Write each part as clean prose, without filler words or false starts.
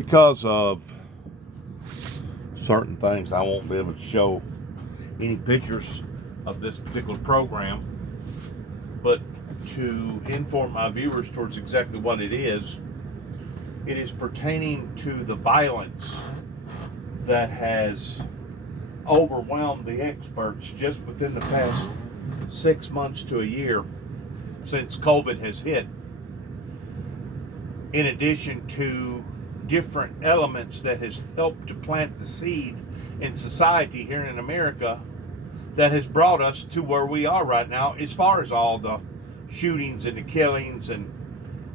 Because of certain things, I won't be able to show any pictures of this particular program, but to inform my viewers towards exactly what it is pertaining to the violence that has overwhelmed the experts just within the past 6 months to a year since COVID has hit, in addition to different elements that has helped to plant the seed in society here in America that has brought us to where we are right now, as far as all the shootings and the killings and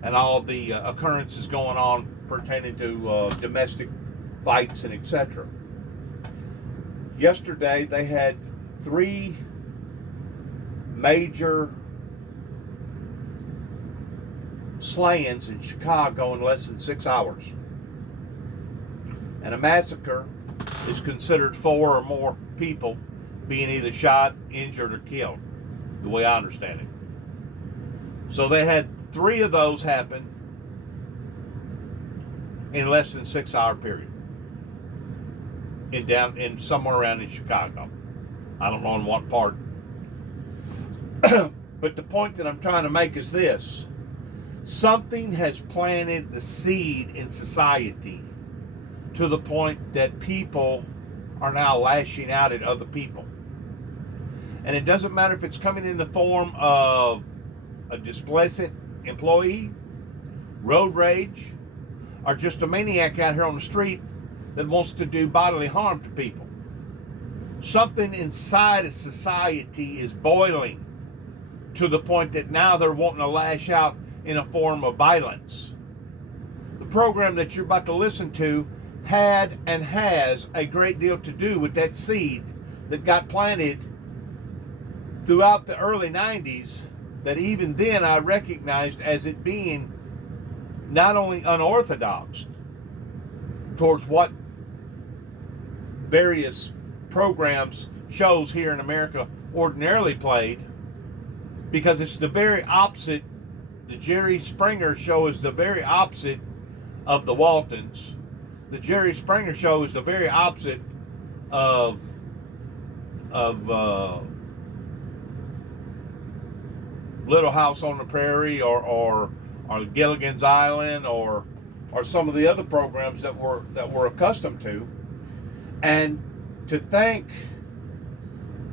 all the occurrences going on pertaining to domestic fights and etc. Yesterday they had 3 major slayings in Chicago in less than 6 hours. And a massacre is considered 4 or more people being either shot, injured, or killed, the way I understand it. So they had 3 of those happen in less than 6 hour period in somewhere around in Chicago. I don't know in what part. But the point that I'm trying to make is this: something has planted the seed in society to the point that people are now lashing out at other people. And it doesn't matter if it's coming in the form of a displeased employee, road rage, or just a maniac out here on the street that wants to do bodily harm to people. Something inside of society is boiling to the point that now they're wanting to lash out in a form of violence. The program that you're about to listen to had and has a great deal to do with that seed that got planted throughout the early 90s, that even then I recognized as it being not only unorthodox towards what various programs, shows here in America ordinarily played, because it's the very opposite. The Jerry Springer show is the very opposite of the Waltons. The Jerry Springer show is the very opposite of Little House on the Prairie or Gilligan's Island or some of the other programs that we're accustomed to. And to think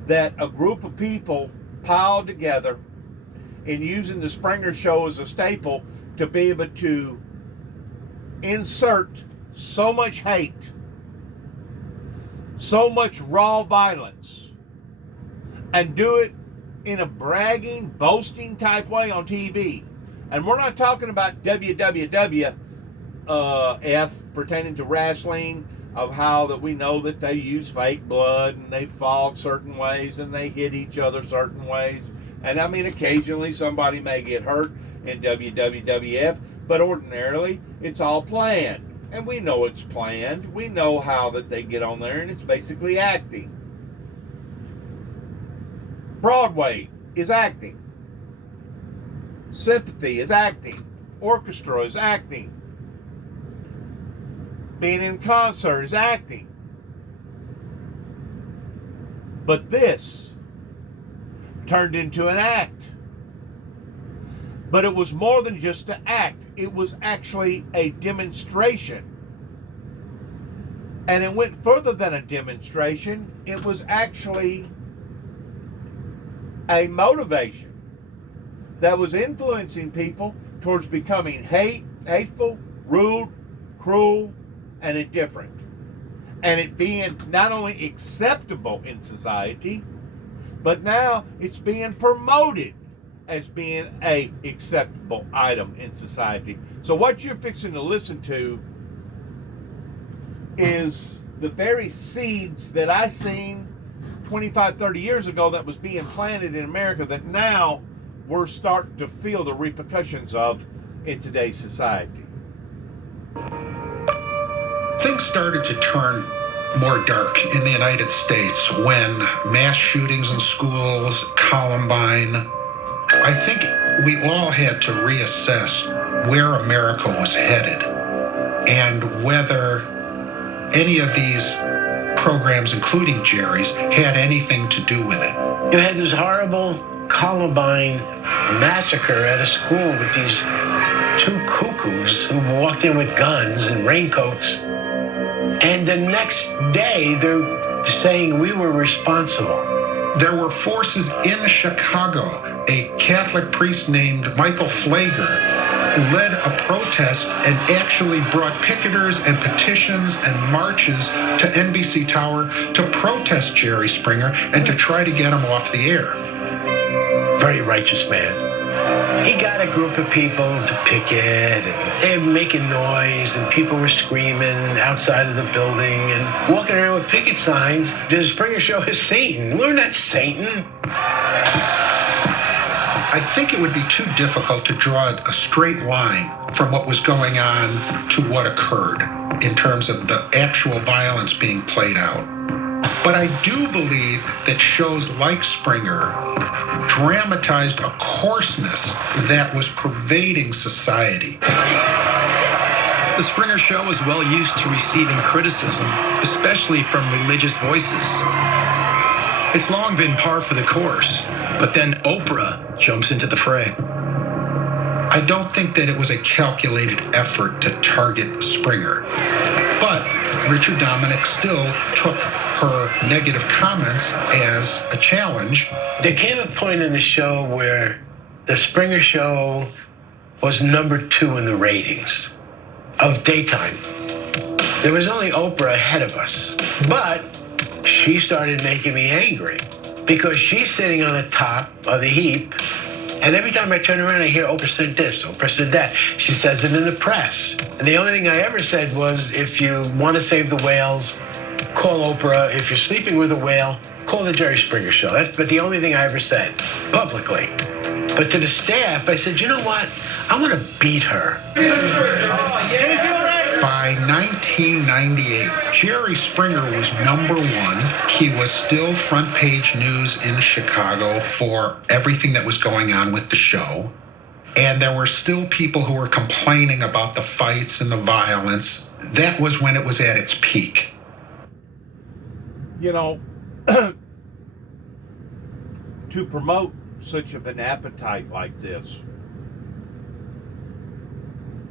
that a group of people piled together and using the Springer show as a staple to be able to insert so much hate, so much raw violence, and do it in a bragging, boasting type way on TV. And we're not talking about WWF pertaining to wrestling, of how that we know that they use fake blood and they fall certain ways and they hit each other certain ways. And I mean, occasionally somebody may get hurt in WWF, but ordinarily it's all planned. And we know it's planned. We know how that they get on there, and it's basically acting. Broadway is acting. Sympathy is acting. Orchestra is acting. Being in concert is acting. But this turned into an act. But it was more than just an act. It was actually a demonstration. And it went further than a demonstration. It was actually a motivation that was influencing people towards becoming hateful, rude, cruel, and indifferent. And it being not only acceptable in society, but now it's being promoted as being a acceptable item in society. So what you're fixing to listen to is the very seeds that I seen 25, 30 years ago that was being planted in America that now we're starting to feel the repercussions of in today's society. Things started to turn more dark in the United States when mass shootings in schools, Columbine. I think we all had to reassess where America was headed. and whether any of these programs, including Jerry's, had anything to do with it. You had this horrible Columbine massacre at a school with these two cuckoos who walked in with guns and raincoats. And the next day, they're saying we were responsible. There were forces in Chicago. A Catholic priest named Michael Flager led a protest and actually brought picketers and petitions and marches to NBC Tower to protest Jerry Springer and to try to get him off the air. Very righteous man. He got a group of people to picket, and they were making noise, and people were screaming outside of the building and walking around with picket signs. The Springer Show is Satan. We're not Satan. I think it would be too difficult to draw a straight line from what was going on to what occurred in terms of the actual violence being played out. But I do believe that shows like Springer dramatized a coarseness that was pervading society. The Springer Show is well used to receiving criticism, especially from religious voices. It's long been par for the course, but then Oprah jumps into the fray. I don't think that it was a calculated effort to target Springer, but Richard Dominic still took her negative comments as a challenge. There came a point in the show where the Springer Show was #2 in the ratings of daytime. There was only Oprah ahead of us, but she started making me angry because she's sitting on the top of the heap, and every time I turn around, I hear Oprah said this, Oprah said that. She says it in the press. And the only thing I ever said was, if you want to save the whales, call Oprah. If you're sleeping with a whale, call the Jerry Springer Show. That's but the only thing I ever said publicly. But to the staff, I said, you know what? I want to beat her. By 1998, Jerry Springer was #1. He was still front page news in Chicago for everything that was going on with the show. And there were still people who were complaining about the fights and the violence. That was when it was at its peak. You know, to promote such of an appetite like this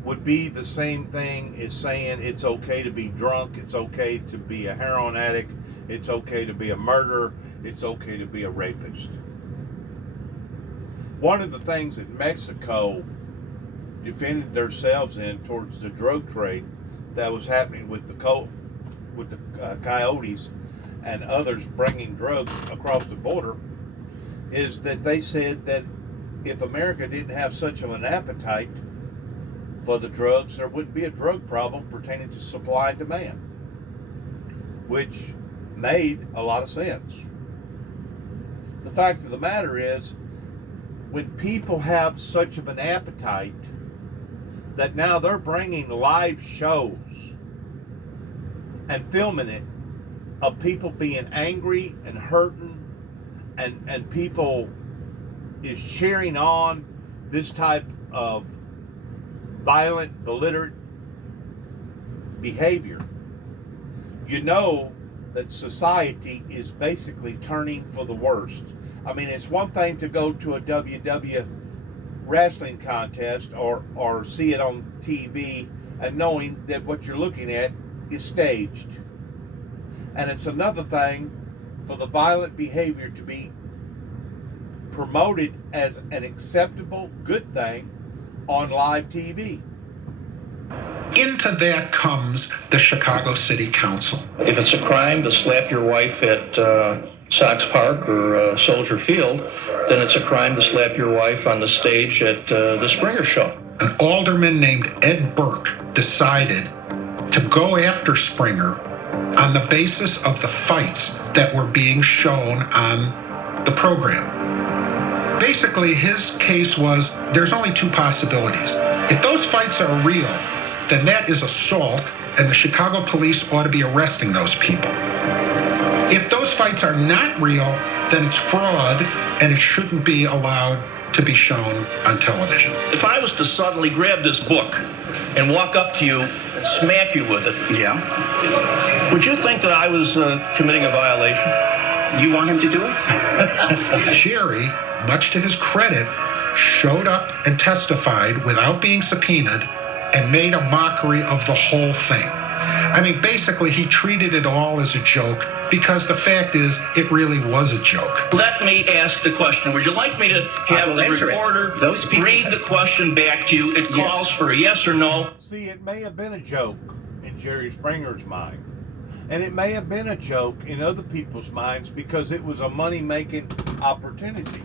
would be the same thing as saying it's okay to be drunk, it's okay to be a heroin addict, it's okay to be a murderer, it's okay to be a rapist. One of the things that Mexico defended themselves in towards the drug trade that was happening with the coyotes and others bringing drugs across the border is that they said that if America didn't have such of an appetite for the drugs, there wouldn't be a drug problem pertaining to supply and demand, which made a lot of sense. The fact of the matter is, when people have such of an appetite that now they're bringing live shows and filming it of people being angry and hurting, and people is cheering on this type of violent, belligerent behavior, you know that society is basically turning for the worst. I mean, it's one thing to go to a WW wrestling contest or see it on TV and knowing that what you're looking at is staged. And it's another thing for the violent behavior to be promoted as an acceptable, good thing on live TV. Into that comes the Chicago City Council. If it's a crime to slap your wife at Sox Park or Soldier Field, then it's a crime to slap your wife on the stage at the Springer Show. An alderman named Ed Burke decided to go after Springer on the basis of the fights that were being shown on the program. Basically, his case was there's only two possibilities. If those fights are real, then that is assault, and the Chicago police ought to be arresting those people. If those fights are not real, then it's fraud and it shouldn't be allowed to be shown on television. If I was to suddenly grab this book and walk up to you and smack you with it, Yeah? would you think that I was committing a violation? You want him to do it? Jerry, much to his credit, showed up and testified without being subpoenaed and made a mockery of the whole thing. I mean, basically, he treated it all as a joke because the fact is, it really was a joke. Let me ask the question. Would you like me to have the reporter read the question back to you? It calls for a yes or no. See, it may have been a joke in Jerry Springer's mind. And it may have been a joke in other people's minds because it was a money-making opportunity.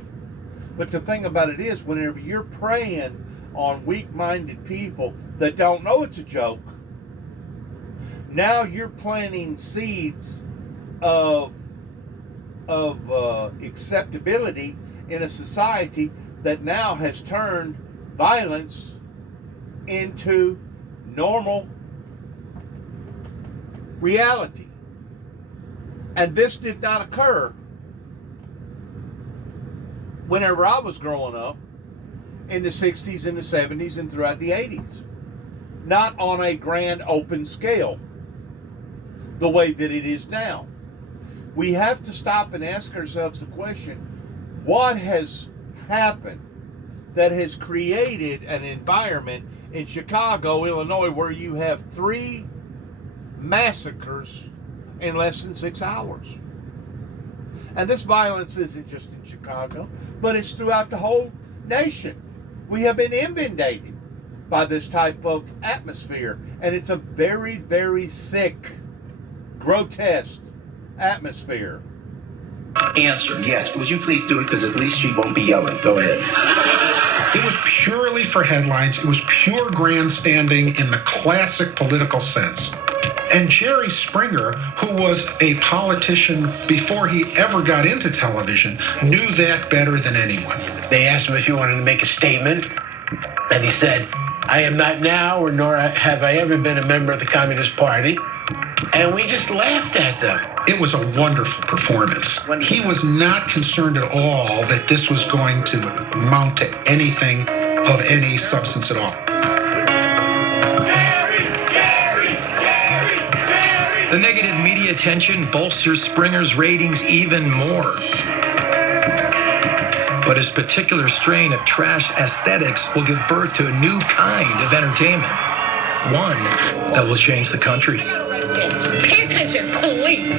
But the thing about it is, whenever you're preying on weak-minded people that don't know it's a joke, now you're planting seeds of acceptability in a society that now has turned violence into normal reality. And this did not occur whenever I was growing up in the 60s and the 70s and throughout the 80s. Not on a grand open scale the way that it is now. We have to stop and ask ourselves the question, what has happened that has created an environment in Chicago, Illinois, where you have 3 massacres in less than 6 hours? And this violence isn't just in Chicago, but it's throughout the whole nation. We have been inundated by this type of atmosphere, and it's a very, very sick, grotesque atmosphere. Answer. Yes. Would you please do it? Because at least she won't be yelling. Go ahead. It was purely for headlines. It was pure grandstanding in the classic political sense. And Jerry Springer, who was a politician before he ever got into television, knew that better than anyone. They asked him if he wanted to make a statement, and he said, I am not now, or nor have I ever been a member of the Communist Party. And we just laughed at them. It was a wonderful performance. He was not concerned at all that this was going to mount to anything of any substance at all. The negative media attention bolsters Springer's ratings even more. But his particular strain of trash aesthetics will give birth to a new kind of entertainment. One that will change the country. Pay attention, police.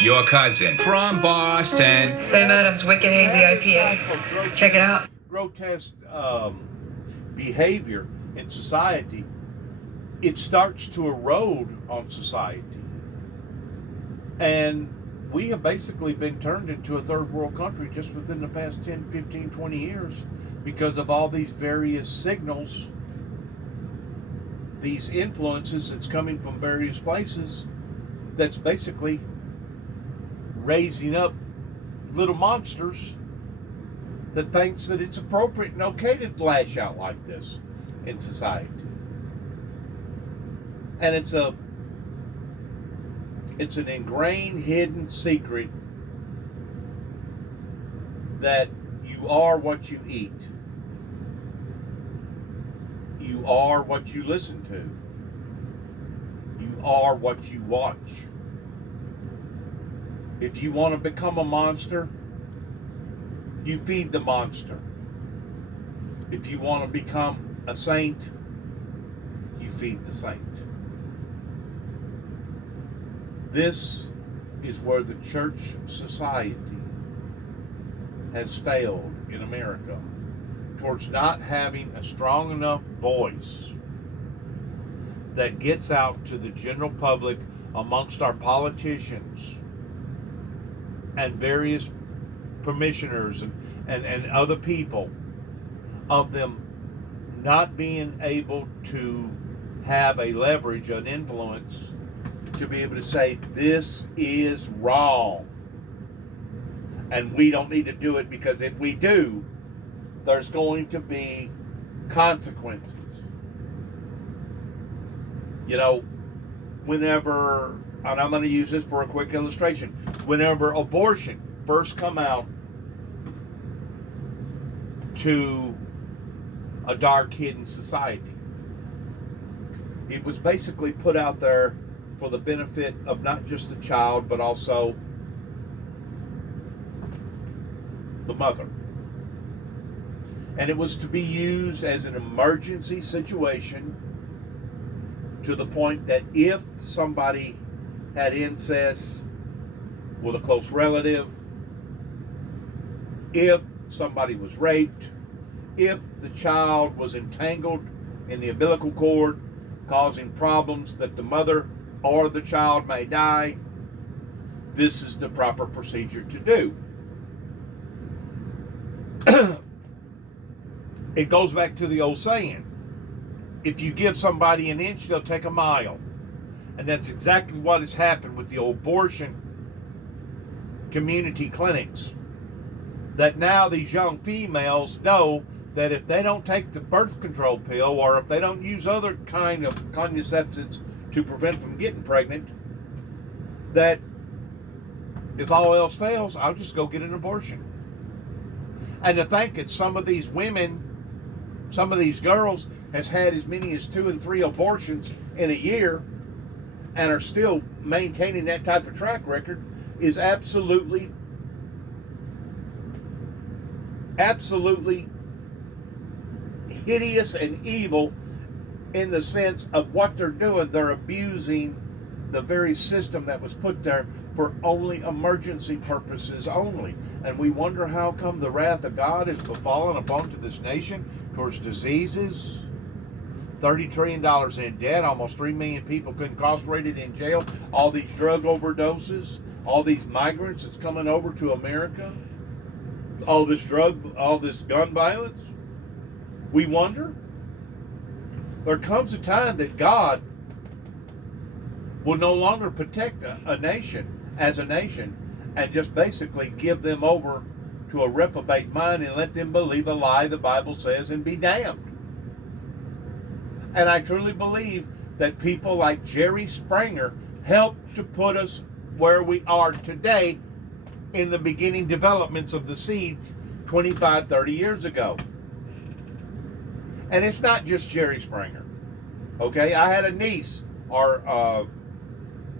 Your cousin from Boston. Sam Adams Wicked Hazy IPA. Check it out. Grotesque behavior in society, it starts to erode on society. And we have basically been turned into a third world country just within the past 10, 15, 20 years because of all these various signals, these influences that's coming from various places that's basically raising up little monsters that thinks that it's appropriate and okay to lash out like this in society. And it's an ingrained, hidden secret that you are what you eat. You are what you listen to. You are what you watch. If you want to become a monster, you feed the monster. If you want to become a saint, you feed the saint. This is where the church society has failed in America towards not having a strong enough voice that gets out to the general public amongst our politicians and various commissioners and other people, of them not being able to have a leverage, an influence to be able to say this is wrong and we don't need to do it, because if we do, there's going to be consequences. You know, whenever and I'm going to use this for a quick illustration. Whenever abortion first come out to a dark, hidden society, it was basically put out there for the benefit of not just the child, but also the mother. And it was to be used as an emergency situation, to the point that if somebody had incest with a close relative, if somebody was raped, if the child was entangled in the umbilical cord, causing problems that the mother or the child may die, this is the proper procedure to do. It goes back to the old saying, if you give somebody an inch, they'll take a mile. And that's exactly what has happened with the abortion community clinics. That now these young females know that if they don't take the birth control pill, or if they don't use other kind of contraceptives to prevent from getting pregnant, that if all else fails, I'll just go get an abortion. And to think that some of these women, some of these girls has had as many as 2 and 3 abortions in a year and are still maintaining that type of track record is absolutely hideous and evil, in the sense of what they're doing. They're abusing the very system that was put there for only emergency purposes only. And we wonder how come the wrath of God is befallen upon to this nation towards diseases, $30 trillion in debt, almost 3 million people incarcerated in jail, all these drug overdoses, all these migrants that's coming over to America, all this gun violence. We wonder. There comes a time that God will no longer protect a nation as a nation, and just basically give them over to a reprobate mind and let them believe a lie the Bible says and be damned. And I truly believe that people like Jerry Springer helped to put us where we are today in the beginning developments of the seeds 25, 30 years ago. And it's not just Jerry Springer. Okay, I had a niece or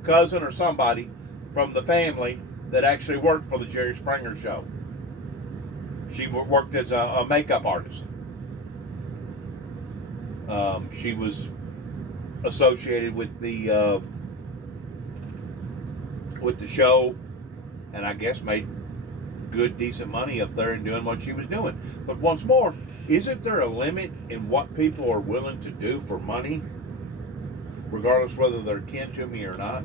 cousin or somebody from the family that actually worked for the Jerry Springer show. She worked as a makeup artist. She was associated with the show, and I guess made good, decent money up there in doing what she was doing. But once more, isn't there a limit in what people are willing to do for money, regardless whether they're kin to me or not,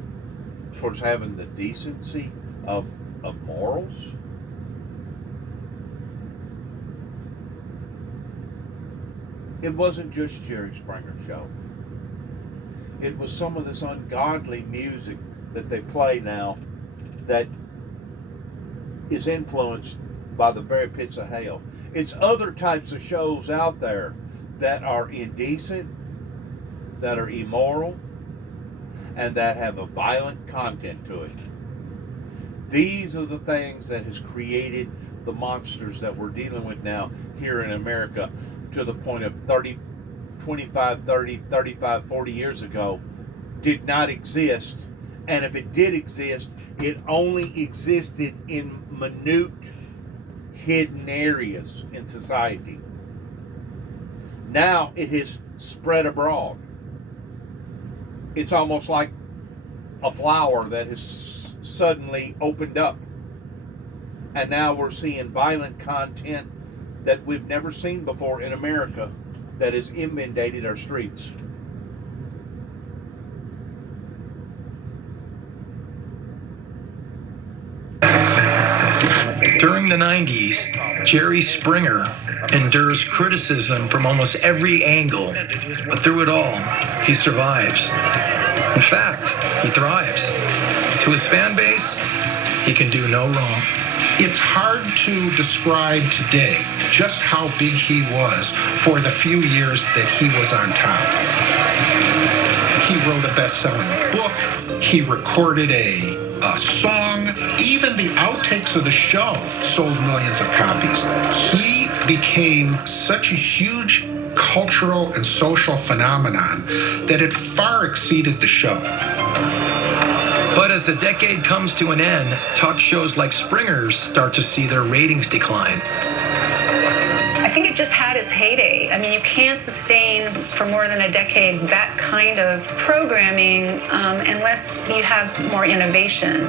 towards having the decency of morals? It wasn't just Jerry Springer's show. It was some of this ungodly music that they play now that is influenced by the very pits of hell. It's other types of shows out there that are indecent, that are immoral, and that have a violent content to it. These are the things that has created the monsters that we're dealing with now here in America, to the point of 35, 40 years ago did not exist. And if it did exist, it only existed in minute, hidden areas in society. Now it has spread abroad. It's almost like a flower that has suddenly opened up. And now we're seeing violent content that we've never seen before in America that has inundated our streets. During the 90s, Jerry Springer endures criticism from almost every angle, but through it all, he survives. In fact, he thrives. To his fan base, he can do no wrong. It's hard to describe today just how big he was for the few years that he was on top. He wrote a best-selling book. He recorded a song. Even the outtakes of the show sold millions of copies. He became such a huge cultural and social phenomenon that it far exceeded the show. But as the decade comes to an end, talk shows like Springer's start to see their ratings decline. I think it just had its heyday. I mean, you can't sustain for more than a decade that kind of programming unless you have more innovation.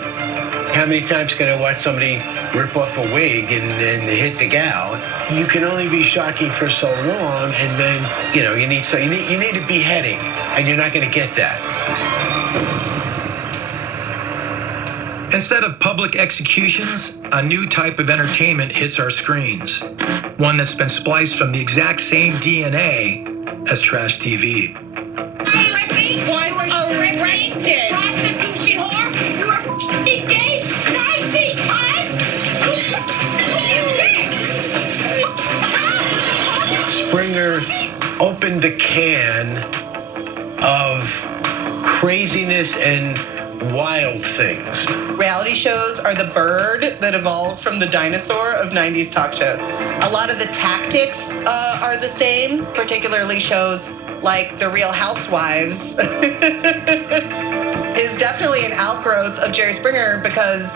How many times can I watch somebody rip off a wig and then hit the gal? You can only be shocking for so long, and then you need a beheading, and you're not going to get that. Instead of public executions, a new type of entertainment hits our screens. One that's been spliced from the exact same DNA as trash TV. Was arrested. Prostitution whore. You were f***ing gay. Nazi cunt. Springer opened the can of craziness and wild things. Reality shows are the bird that evolved from the dinosaur of 90s talk shows. A lot of the tactics are the same, particularly shows like The Real Housewives is definitely an outgrowth of Jerry Springer because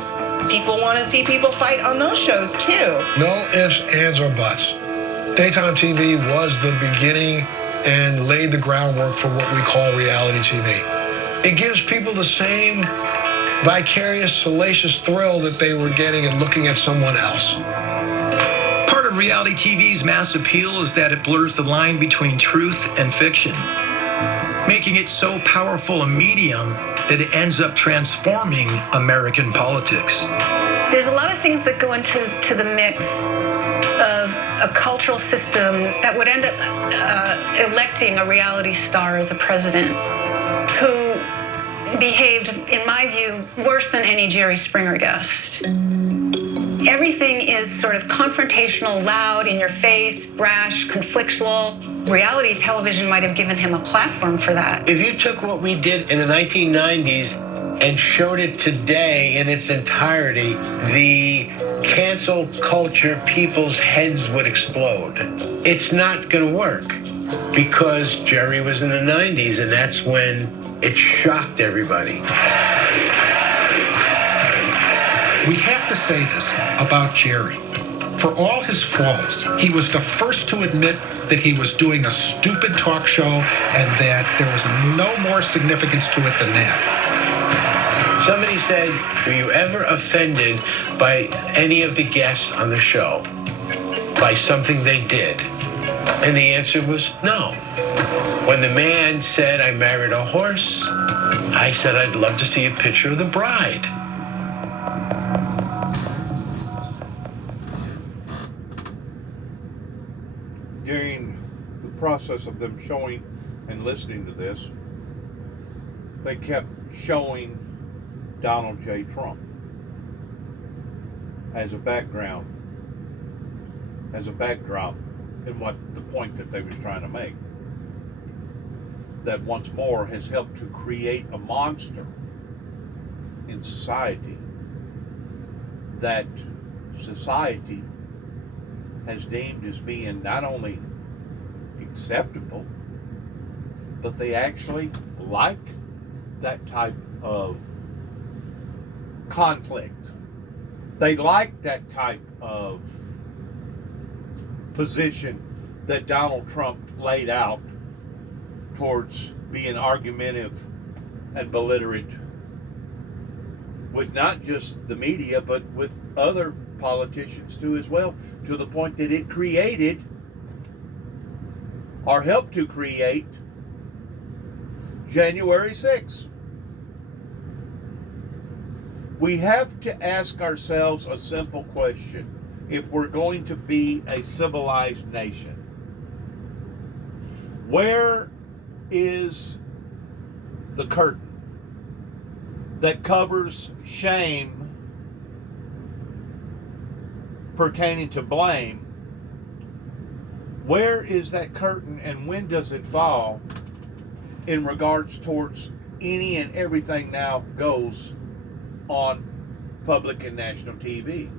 people want to see people fight on those shows too. No ifs, ands, or buts. Daytime TV was the beginning and laid the groundwork for what we call reality TV. It gives people the same vicarious, salacious thrill that they were getting in looking at someone else. Part of reality TV's mass appeal is that it blurs the line between truth and fiction, making it so powerful a medium that it ends up transforming American politics. There's a lot of things that go into the mix of a cultural system that would end up electing a reality star as a president who behaved, in my view, worse than any Jerry Springer guest. Everything is sort of confrontational, loud, in your face, brash, conflictual. Reality television might have given him a platform for that. If you took what we did in the 1990s and showed it today in its entirety, the cancel culture, people's heads would explode. It's not going to work because Jerry was in the 90s, and that's when it shocked everybody. We have to say this about Jerry. For all his faults, he was the first to admit that he was doing a stupid talk show and that there was no more significance to it than that. Somebody said, were you ever offended by any of the guests on the show? By something they did? And the answer was no. When the man said, I married a horse, I said, I'd love to see a picture of the bride. During the process of them showing and listening to this, they kept showing Donald J. Trump as a background, as a backdrop in what the point that they was trying to make. That once more has helped to create a monster in society that society has deemed as being not only acceptable, but they actually like that type of conflict. They like that type of position that Donald Trump laid out towards being argumentative and belligerent with not just the media, but with other politicians too as well, to the point that it created or helped to create January 6th. We have to ask ourselves a simple question. If we're going to be a civilized nation, where is the curtain that covers shame pertaining to blame? Where is that curtain, and when does it fall in regards towards any and everything now goes on public and national TV.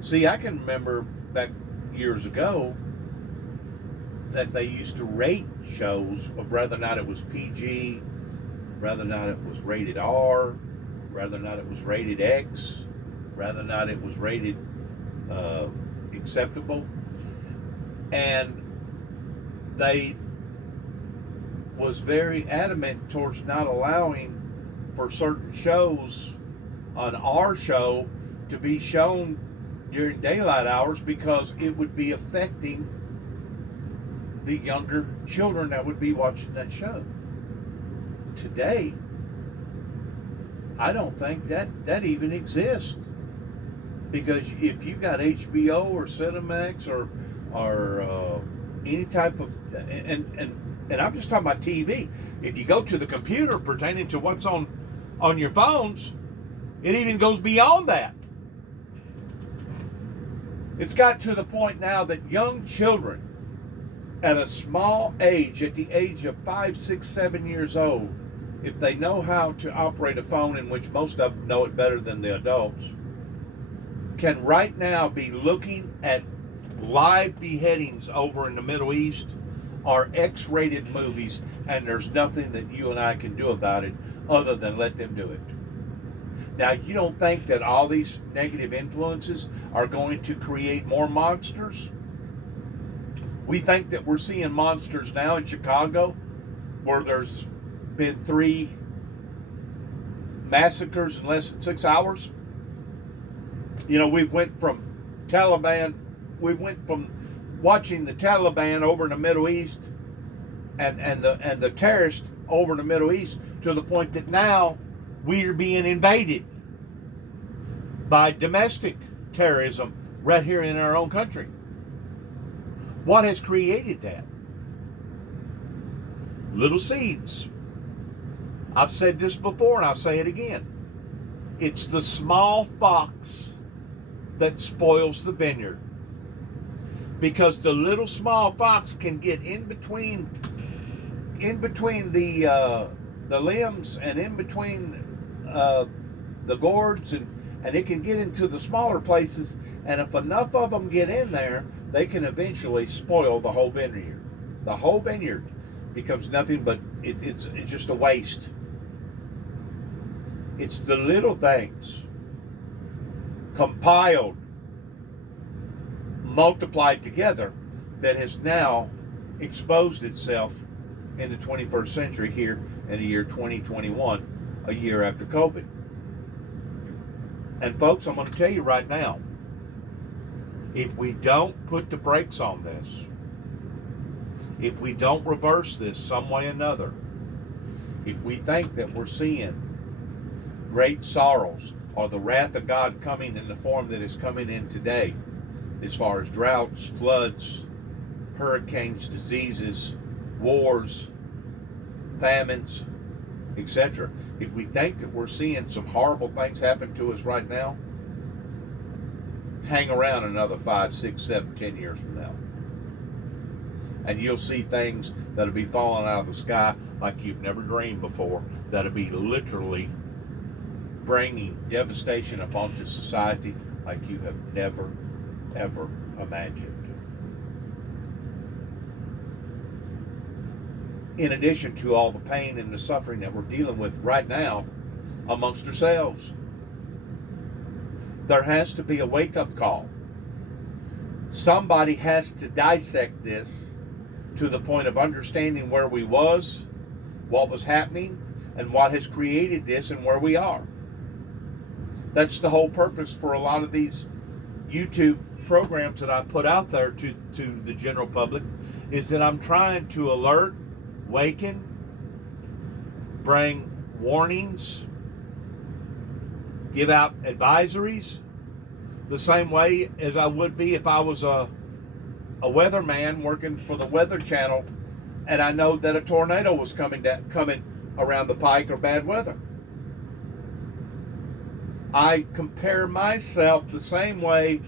See, I can remember back years ago that they used to rate shows of whether or not it was PG, whether or not it was rated R, whether or not it was rated X, whether or not it was rated acceptable. And they was very adamant towards not allowing for certain shows on our show to be shown during daylight hours because it would be affecting the younger children that would be watching that show. Today, I don't think that even exists, because if you got HBO or Cinemax or any type of and I'm just talking about TV. If you go to the computer pertaining to what's on your phones, it even goes beyond that. It's got to the point now that young children at a small age, at the age of 5, 6, 7 years old, if they know how to operate a phone, in which most of them know it better than the adults, can right now be looking at live beheadings over in the Middle East or X-rated movies, and there's nothing that you and I can do about it other than let them do it. Now, you don't think that all these negative influences are going to create more monsters? We think that we're seeing monsters now in Chicago, where there's been 3 massacres in less than 6 hours. You know, we went from watching the Taliban over in the Middle East and the terrorists over in the Middle East to the point that now we are being invaded by domestic terrorism right here in our own country. What has created that? Little seeds. I've said this before and I'll say it again. It's the small fox that spoils the vineyard. Because the little small fox can get in between the limbs and in between the gourds, and it can get into the smaller places, and if enough of them get in there, they can eventually spoil the whole vineyard. The whole vineyard becomes nothing but it's just a waste. It's the little things compiled, multiplied together, that has now exposed itself in the 21st century here in the year 2021, a year after COVID. And folks, I'm going to tell you right now, if we don't put the brakes on this, if we don't reverse this some way or another, if we think that we're seeing great sorrows or the wrath of God coming in the form that is coming in today, as far as droughts, floods, hurricanes, diseases, wars, famines, etc. If we think that we're seeing some horrible things happen to us right now, hang around another 5, 6, 7, 10 years from now. And you'll see things that'll be falling out of the sky like you've never dreamed before, that'll be literally bringing devastation upon the society like you have never, ever imagined. In addition to all the pain and the suffering that we're dealing with right now amongst ourselves, there has to be a wake-up call. Somebody has to dissect this to the point of understanding where we was, what was happening, and what has created this and where we are. That's the whole purpose for a lot of these YouTube programs that I put out there to the general public, is that I'm trying to alert, waken, bring warnings, give out advisories, the same way as I would be if I was a weatherman working for the Weather Channel and I know that a tornado was coming around the pike or bad weather. I compare myself the same way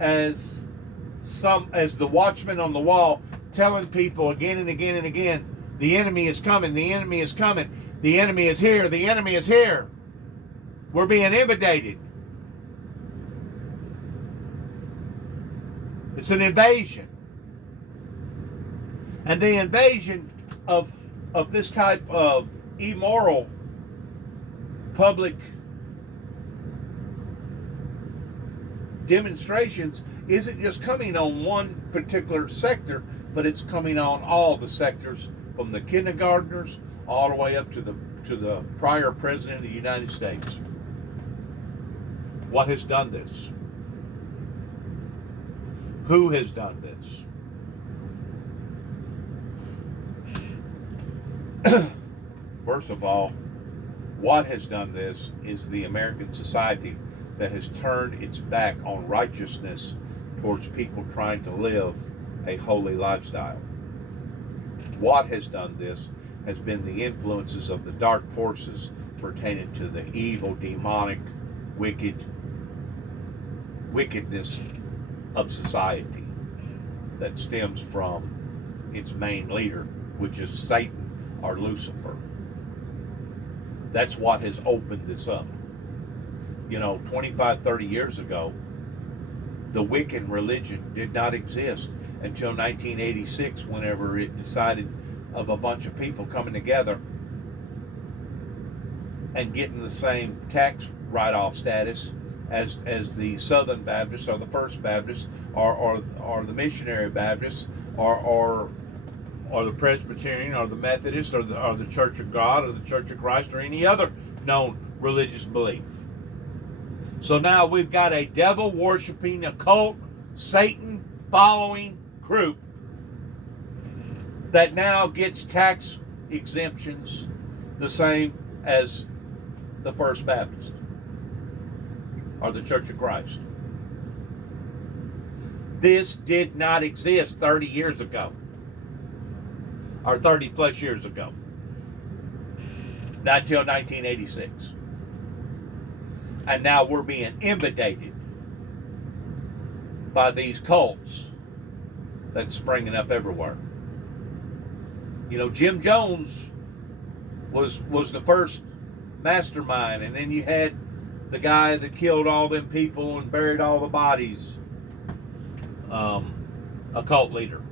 as the watchman on the wall, telling people again and again and again The enemy is coming. The enemy is coming. The enemy is here. The enemy is here. We're being invaded. It's an invasion. And the invasion of this type of immoral public demonstrations isn't just coming on one particular sector, but it's coming on all the sectors, from the kindergartners all the way up to the prior president of the United States. What has done this? Who has done this? First of all, what has done this is the American society that has turned its back on righteousness towards people trying to live a holy lifestyle. What has done this has been the influences of the dark forces pertaining to the evil, demonic, wickedness of society that stems from its main leader, which is Satan or Lucifer. That's what has opened this up. 25, 30 years ago, the Wiccan religion did not exist until 1986, whenever it decided of a bunch of people coming together and getting the same tax write-off status as the Southern Baptists or the First Baptists or the Missionary Baptists or the Presbyterian or the Methodist or the Church of God or the Church of Christ or any other known religious belief. So now we've got a devil-worshiping, occult, Satan-following group that now gets tax exemptions the same as the First Baptist or the Church of Christ. This did not exist 30 years ago or 30 plus years ago. Not until 1986. And now we're being invaded by these cults that's springing up everywhere. Jim Jones was the first mastermind, and then you had the guy that killed all them people and buried all the bodies, a cult leader.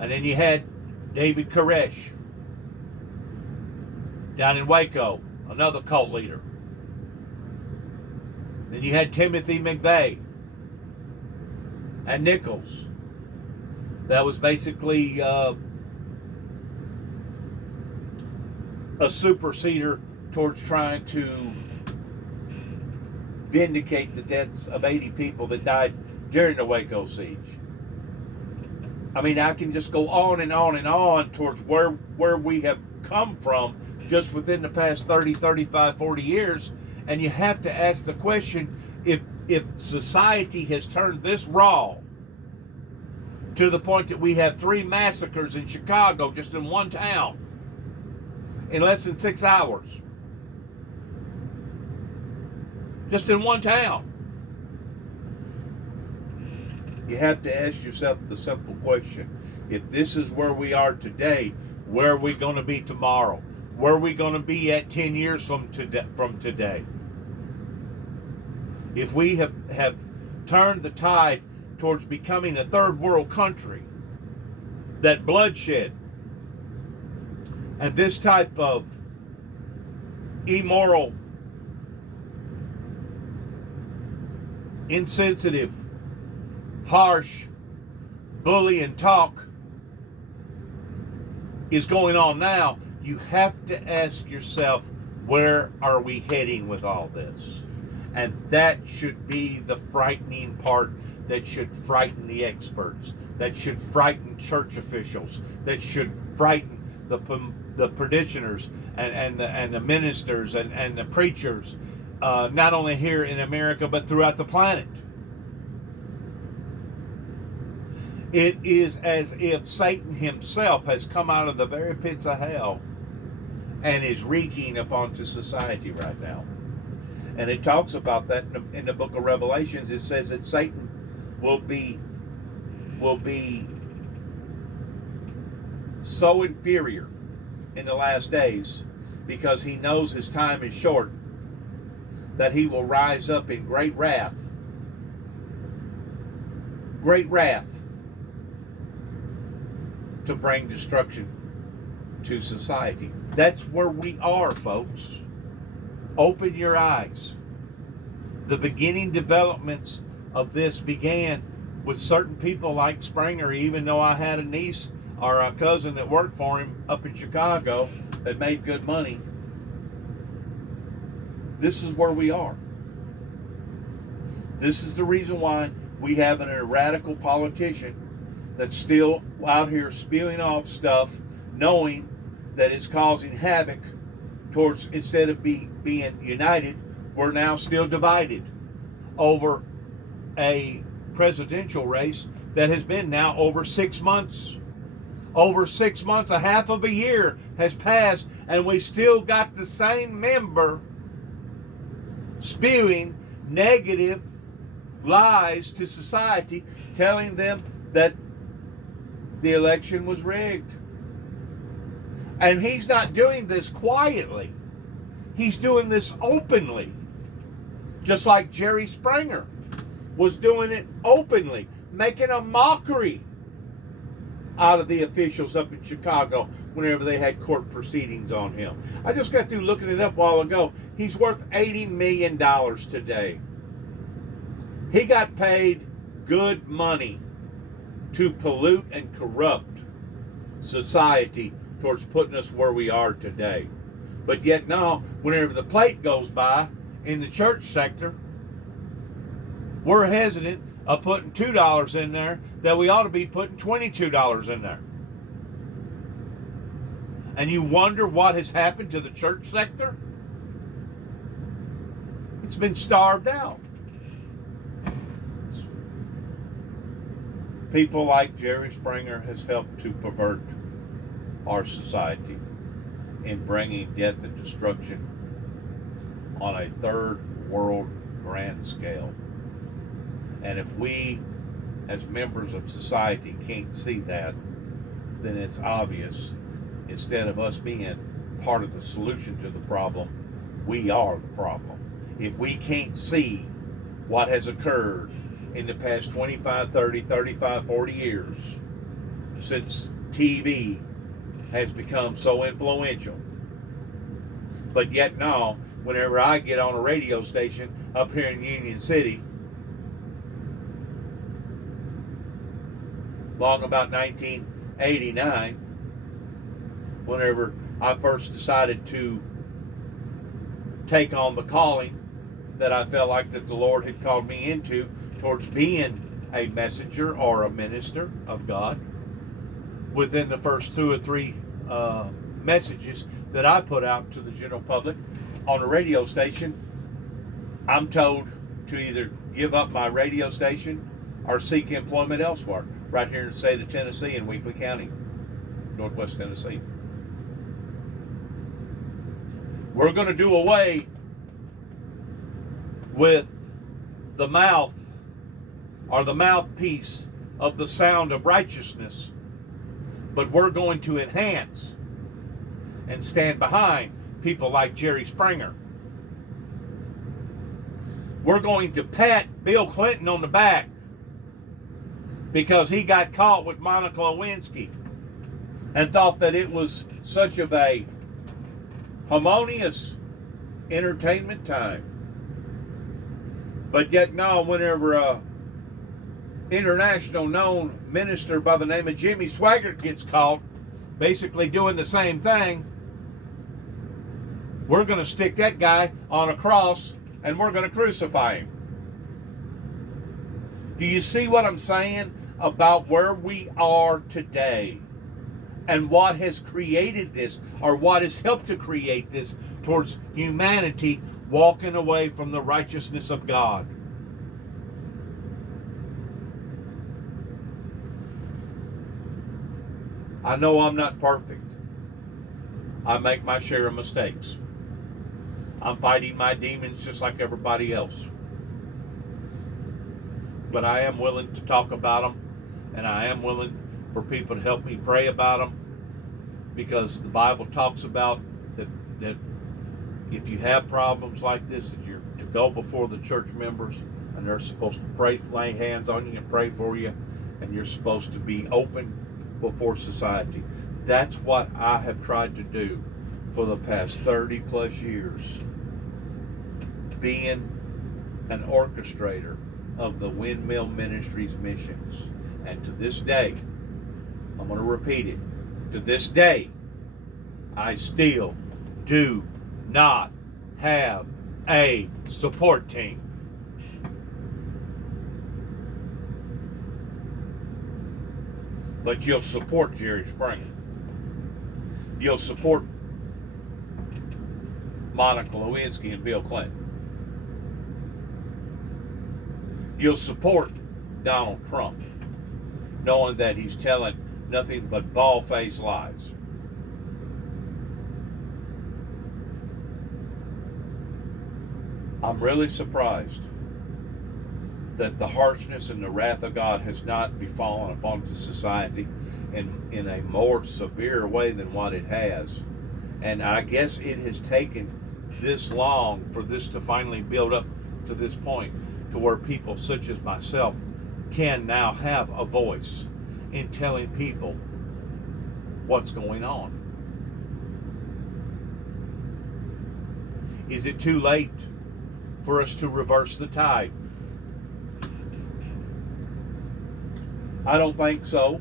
And then you had David Koresh down in Waco, another cult leader. Then you had Timothy McVeigh and Nichols. That was basically a superseder towards trying to vindicate the deaths of 80 people that died during the Waco siege. I mean, I can just go on and on and on towards where we have come from just within the past 30, 35, 40 years. And you have to ask the question, if society has turned this raw to the point that we have 3 massacres in Chicago just in one town in less than 6 hours. Just in one town. You have to ask yourself the simple question. If this is where we are today, where are we going to be tomorrow? Where are we going to be at 10 years from today? If we have turned the tide towards becoming a third world country, that bloodshed and this type of immoral, insensitive, harsh, bullying talk is going on now, you have to ask yourself, where are we heading with all this? And that should be the frightening part, that should frighten the experts, that should frighten church officials, that should frighten the parishioners and the ministers and the preachers, not only here in America but throughout the planet. It is as if Satan himself has come out of the very pits of hell and is wreaking upon society right now. And it talks about that in the book of Revelations. It says that Satan will be so inferior in the last days, because he knows his time is short, that he will rise up in great wrath to bring destruction to society. That's where we are, folks. Open your eyes. The beginning developments of this began with certain people like Springer, even though I had a niece or a cousin that worked for him up in Chicago that made good money. This is where we are. This is the reason why we have an radical politician that's still out here spewing off stuff, knowing that it's causing havoc towards, instead of being united, we're now still divided over a presidential race that has been now over 6 months. Over 6 months, a half of a year has passed, and we still got the same member spewing negative lies to society, telling them that the election was rigged. And he's not doing this quietly. He's doing this openly. Just like Jerry Springer was doing it openly, making a mockery out of the officials up in Chicago whenever they had court proceedings on him. I just got through looking it up a while ago. He's worth $80 million today. He got paid good money to pollute and corrupt society towards putting us where we are today. But yet now, whenever the plate goes by in the church sector, we're hesitant of putting $2 in there that we ought to be putting $22 in there. And you wonder what has happened to the church sector? It's been starved out. People like Jerry Springer has helped to pervert our society in bringing death and destruction on a third world grand scale. And if we, as members of society, can't see that, then it's obvious, instead of us being part of the solution to the problem, we are the problem. If we can't see what has occurred in the past 25, 30, 35, 40 years since TV has become so influential. But yet now, whenever I get on a radio station up here in Union City, long about 1989, whenever I first decided to take on the calling that I felt like that the Lord had called me into towards being a messenger or a minister of God. Within the first 2 or 3 messages that I put out to the general public on a radio station, I'm told to either give up my radio station or seek employment elsewhere, right here in the state of Tennessee in Weakley County, Northwest Tennessee. We're going to do away with the mouth or the mouthpiece of the sound of righteousness, but we're going to enhance and stand behind people like Jerry Springer. We're going to pat Bill Clinton on the back because he got caught with Monica Lewinsky and thought that it was such of a harmonious entertainment time. But yet now, whenever a international known minister by the name of Jimmy Swaggart gets caught basically doing the same thing, we're going to stick that guy on a cross and we're going to crucify him. Do you see what I'm saying about where we are today and what has created this, or what has helped to create this, towards humanity walking away from the righteousness of God? I know I'm not perfect. I make my share of mistakes. I'm fighting my demons just like everybody else. But I am willing to talk about them, and I am willing for people to help me pray about them, because the Bible talks about that if you have problems like this, that you're to go before the church members, and they're supposed to pray, lay hands on you and pray for you, and you're supposed to be open before society. That's what I have tried to do for the past 30 plus years, being an orchestrator of the Windmill Ministries missions. And to this day, I'm going to repeat it, to this day, I still do not have a support team. But you'll support Jerry Springer. You'll support Monica Lewinsky and Bill Clinton. You'll support Donald Trump, knowing that he's telling nothing but bald-faced lies. I'm really surprised that the harshness and the wrath of God has not befallen upon the society in a more severe way than what it has. And I guess it has taken this long for this to finally build up to this point, to where people such as myself can now have a voice in telling people what's going on. Is it too late for us to reverse the tide? I don't think so,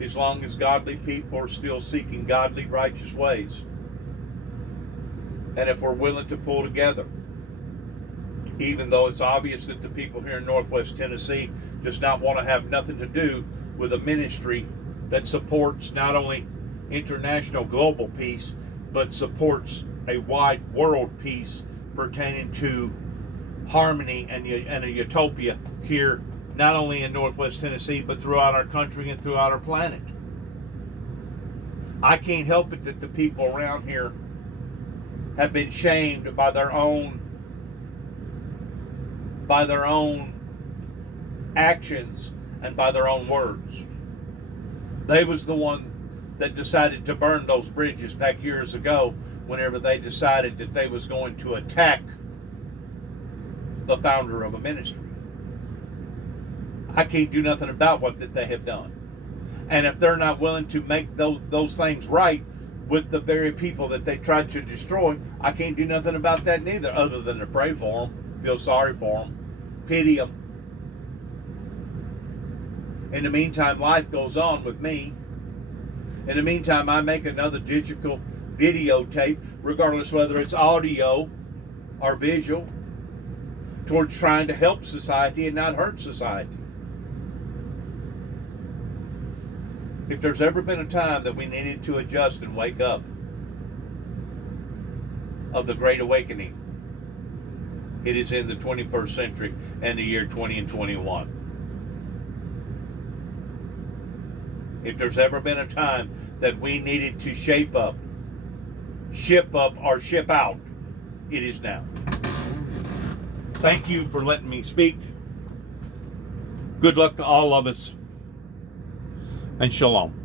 as long as godly people are still seeking godly, righteous ways. And if we're willing to pull together, even though it's obvious that the people here in Northwest Tennessee does not want to have nothing to do with a ministry that supports not only international global peace, but supports a wide world peace pertaining to harmony and a utopia here, not only in Northwest Tennessee, but throughout our country and throughout our planet. I can't help it that the people around here have been shamed by their own actions and by their own words. They was the one that decided to burn those bridges back years ago, whenever they decided that they was going to attack the founder of a ministry. I can't do nothing about what that they have done. And if they're not willing to make those things right with the very people that they tried to destroy, I can't do nothing about that neither, other than to pray for them, feel sorry for them, pity them. In the meantime, life goes on with me. In the meantime, I make another digital videotape, regardless whether it's audio or visual, towards trying to help society and not hurt society. If there's ever been a time that we needed to adjust and wake up of the Great Awakening, it is in the 21st century and the year 20 and 21. If there's ever been a time that we needed to shape up, ship up, or ship out, it is now. Thank you for letting me speak. Good luck to all of us, and shalom.